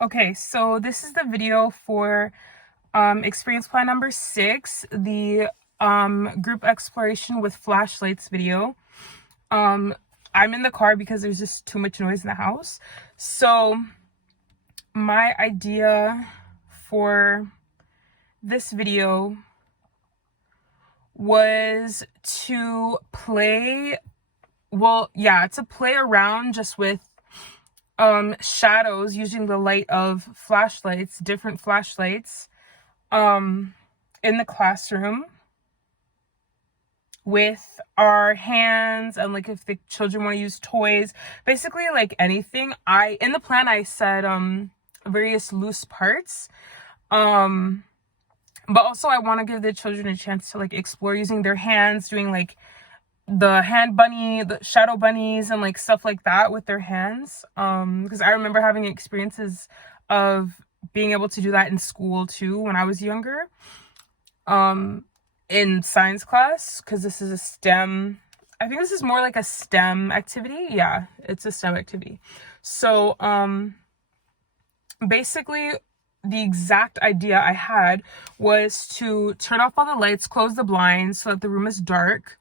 Okay, so this is the video for experience plan number 6, the group exploration with flashlights video. I'm in the car because there's just too much noise in the house. So my idea for this video was to play, to play around just with shadows using the light of flashlights, different flashlights, in the classroom with our hands, and like if the children want to use toys, basically like anything. In the plan I said various loose parts, but also I want to give the children a chance to like explore using their hands, doing like the hand bunny, the shadow bunnies, and like stuff like that with their hands, because I remember having experiences of being able to do that in school too when I was younger, in science class, because this is a STEM, I think this is more like a STEM activity. Yeah, it's a STEM activity. So basically the exact idea I had was to turn off all the lights, close the blinds so that the room is dark.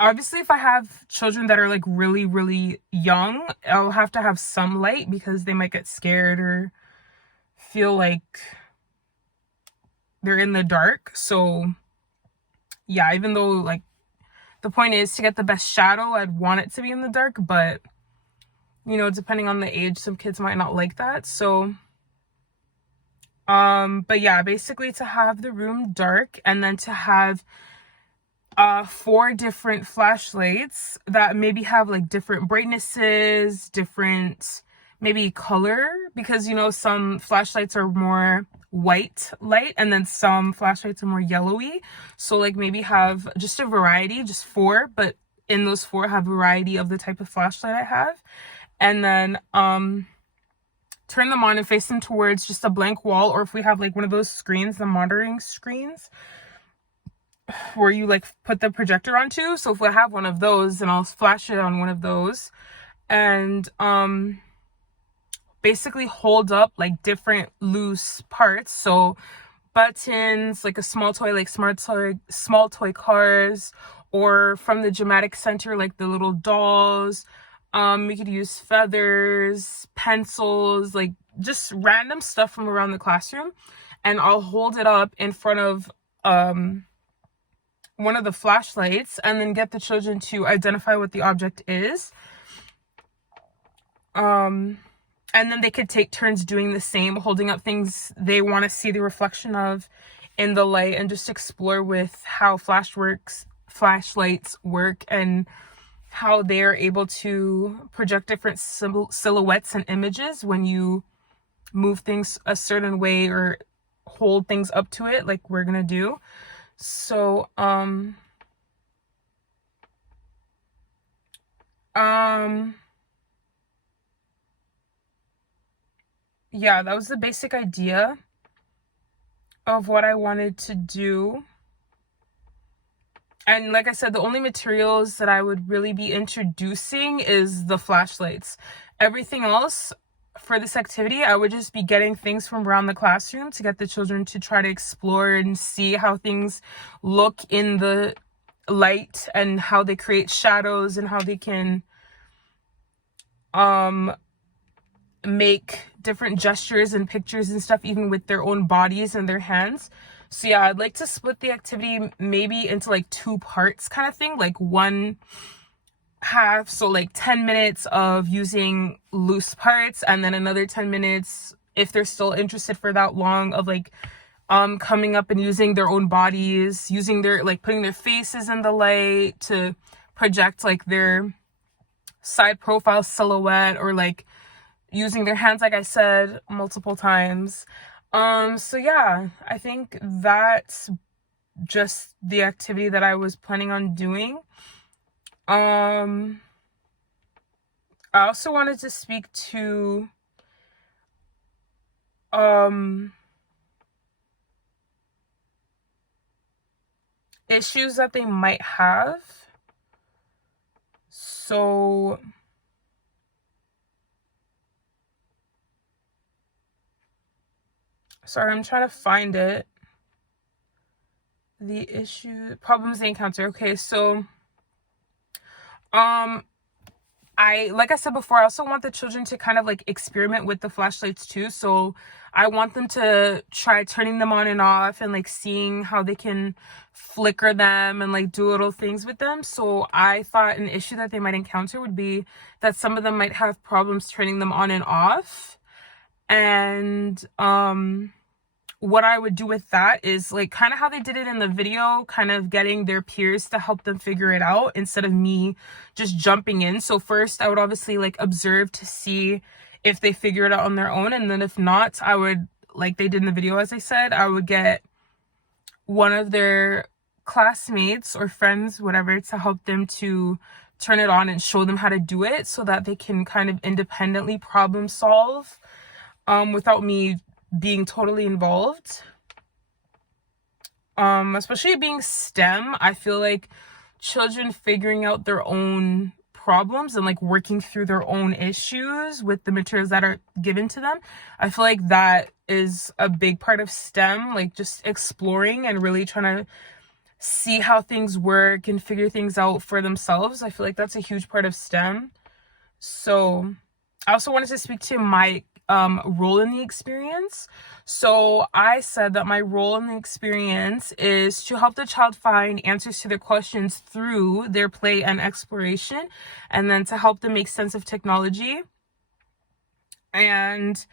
Obviously, if I have children that are like really, really young, I'll have to have some light because they might get scared or feel like they're in the dark. So yeah, even though like the point is to get the best shadow, I'd want it to be in the dark, but you know, depending on the age, some kids might not like that. So but yeah, basically to have the room dark, and then to have 4 different flashlights that maybe have like different brightnesses, different maybe color, because you know some flashlights are more white light and then some flashlights are more yellowy. So like maybe have just a variety, just 4, but in those 4 have variety of the type of flashlight I have. And then turn them on and face them towards just a blank wall, or if we have like one of those screens, the monitoring screens where you like put the projector onto. So if I have one of those, then I'll flash it on one of those, and basically hold up like different loose parts. So buttons, like a small toy, like small toy cars, or from the dramatic center, like the little dolls. We could use feathers, pencils, like just random stuff from around the classroom, and I'll hold it up in front of one of the flashlights and then get the children to identify what the object is. And then they could take turns doing the same, holding up things they want to see the reflection of in the light, and just explore with how flashlights work, and how they're able to project different silhouettes and images when you move things a certain way or hold things up to it like we're gonna do. So yeah, that was the basic idea of what I wanted to do. And like I said, the only materials that I would really be introducing is the flashlights. Everything else for this activity, I would just be getting things from around the classroom to get the children to try to explore and see how things look in the light, and how they create shadows, and how they can make different gestures and pictures and stuff even with their own bodies and their hands. So yeah, I'd like to split the activity maybe into like 2 parts kind of thing, like one half, so like 10 minutes of using loose parts, and then another 10 minutes, if they're still interested for that long, of like coming up and using their own bodies, using their like putting their faces in the light to project like their side profile silhouette, or like using their hands, like I said multiple times. So yeah, I think that's just the activity that I was planning on doing. I also wanted to speak to issues that they might have. So Sorry, I'm trying to find it. The issue, problems they encounter. Okay, so like I said before, I also want the children to kind of like experiment with the flashlights too. So I want them to try turning them on and off and like seeing how they can flicker them and like do little things with them. So I thought an issue that they might encounter would be that some of them might have problems turning them on and off. And what I would do with that is like kind of how they did it in the video, kind of getting their peers to help them figure it out instead of me just jumping in. So first I would obviously like observe to see if they figure it out on their own, and then if not, I would, like they did in the video, as I said, I would get one of their classmates or friends, whatever, to help them to turn it on and show them how to do it so that they can kind of independently problem solve without me being totally involved. Especially being STEM, I feel like children figuring out their own problems and like working through their own issues with the materials that are given to them, I feel like that is a big part of STEM, like just exploring and really trying to see how things work and figure things out for themselves. I feel like that's a huge part of STEM. So I also wanted to speak to my role in the experience. So I said that my role in the experience is to help the child find answers to their questions through their play and exploration, and then to help them make sense of technology. And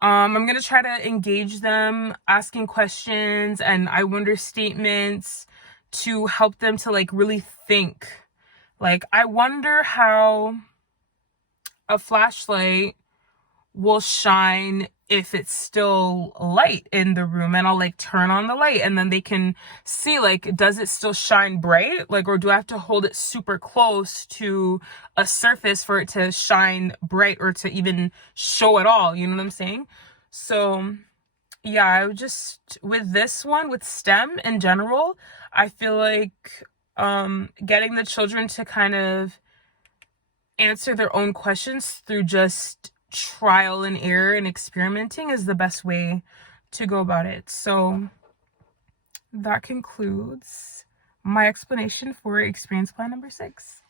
I'm going to try to engage them, asking questions and I wonder statements to help them to like really think. Like, I wonder how a flashlight will shine if it's still light in the room, and I'll like turn on the light and then they can see, like, does it still shine bright, like, or do I have to hold it super close to a surface for it to shine bright or to even show at all, you know what I'm saying? So yeah, I would just, with this one, with STEM in general, I feel like getting the children to kind of answer their own questions through just trial and error and experimenting is the best way to go about it. So that concludes my explanation for experience plan number 6.